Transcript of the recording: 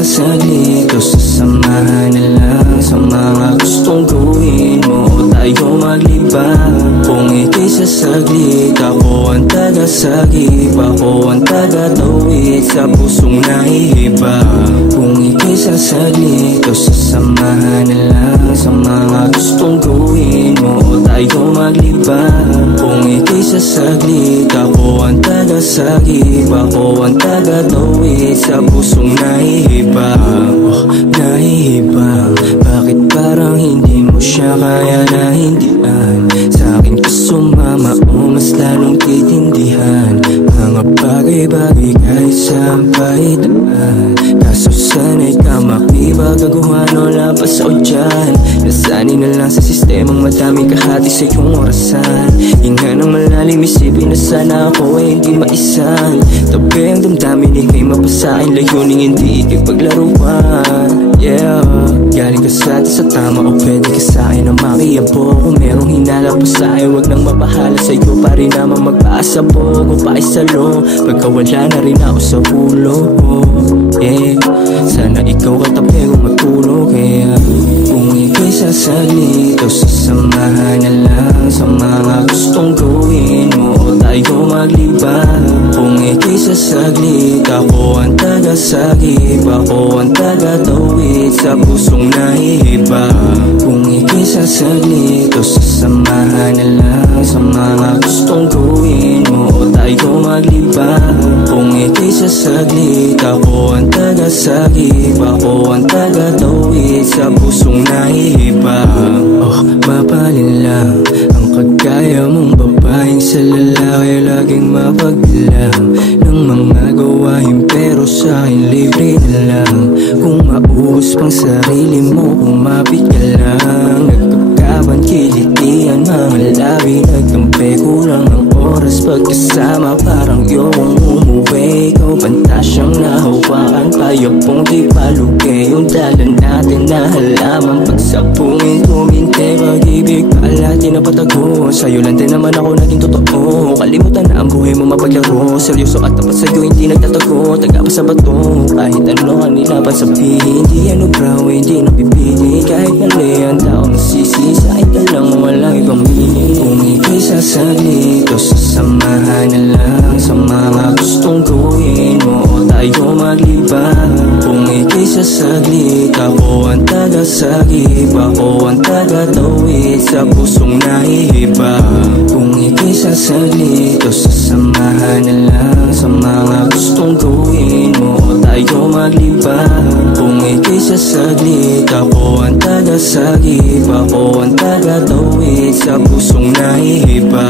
Saglit o sasamahan na lang sa mga gustong gawin mo o tayo maglibang. Kung ika'y sasaglit, ako ang taga-sagip, ako ang taga-tawid sa pusong nahihiba. Kung ika'y sasaglit o sasamahan na lang sa mga gustong gawin mo o tayo maglibang. Kung ika'y sasaglit, ako ang taga-sagip, ako ang taga-tawid sa pusong nahihiba. Nahihiba, bakit parang hindi mo siya kaya nahindihan? Sa'kin ka sumama o mas lalong titindihan mga bagay-bagay kahit saan paidaan. Kaso sana'y ka makipagaguhan o labas o dyan. Nasanay na lang sa sistemang madaming kahati sa iyong orasan. Hinga ng malalim, isipin na sana ako ay hindi maisan. Tabi ang damdamin, ika'y mapasain, layuning hindi ikipaglaruan. Yeah, galing ka sa atin sa tama o pwede ka sa'kin na makiyabo. Kung merong hinala pa sa'yo, wag nang mabahala sa'yo pa rin naman magpaasabog o paisalo. Pagkawala na rin ako sa ulo. Yeah, sana ikaw katabi kung matulog. Kaya kung ika'y sasaglit o sasamahan na lang sa mga gustong gawin mo o tayo maglibang. Kung ika'y sasaglit, ako ang taga-sagip, ako ang taga-tawid sa pusong nahihiba. Kung ika'y sasaglit o sasamahan na lang sa mga gustong gawin mo o tayo maglibang. Kung ika'y sasaglit, ako ang taga-sagip, ako ang taga-tawid sa pusong nahihiba. Oh, mapalin lang ang kagaya mong babaeng sa lalaki, laging mapagbilang ng mga gawain, pero sa'kin libre na lang. Kung maubos pang sarili mo, kumapit ka lang. Nagkakaban, kilitian, mga labi, nagtampi, kulang ang oras pagkasama, parang yung umuwi. Ikaw banta siyang nahawakan, payapong di palugi. Yung dala natin na halaman, pagsapungin, tuminte, pag-ibig pala di napatago. Sa'yo lang din naman ako naging totoo. Kalimutan na ang buhay mo mapaglaro. Seryoso at tapat sa'yo, hindi nagtatago. Taga pa sa bato, kahit ano kanila pa sabihin. Hindi ano braw, hindi napipili. Kahit mali ang tao nasisi, sa'kin ka lang walang ibang meaning. Kung ika'y sasaglit o sasamahan na lang sa mga gustong gawin mo o tayo maglibang. Kung ika'y sasaglit, ako ang taga-sagip, ako ang taga-tawid sa pusong nahihiba. Kung ika'y sasaglit o sasamahan na lang sa mga gustong gawin mo o tayo maglibang. Kung ika'y sasaglit, ako ang taga-sagip, ako ang taga-tawid sa pusong nahihiba.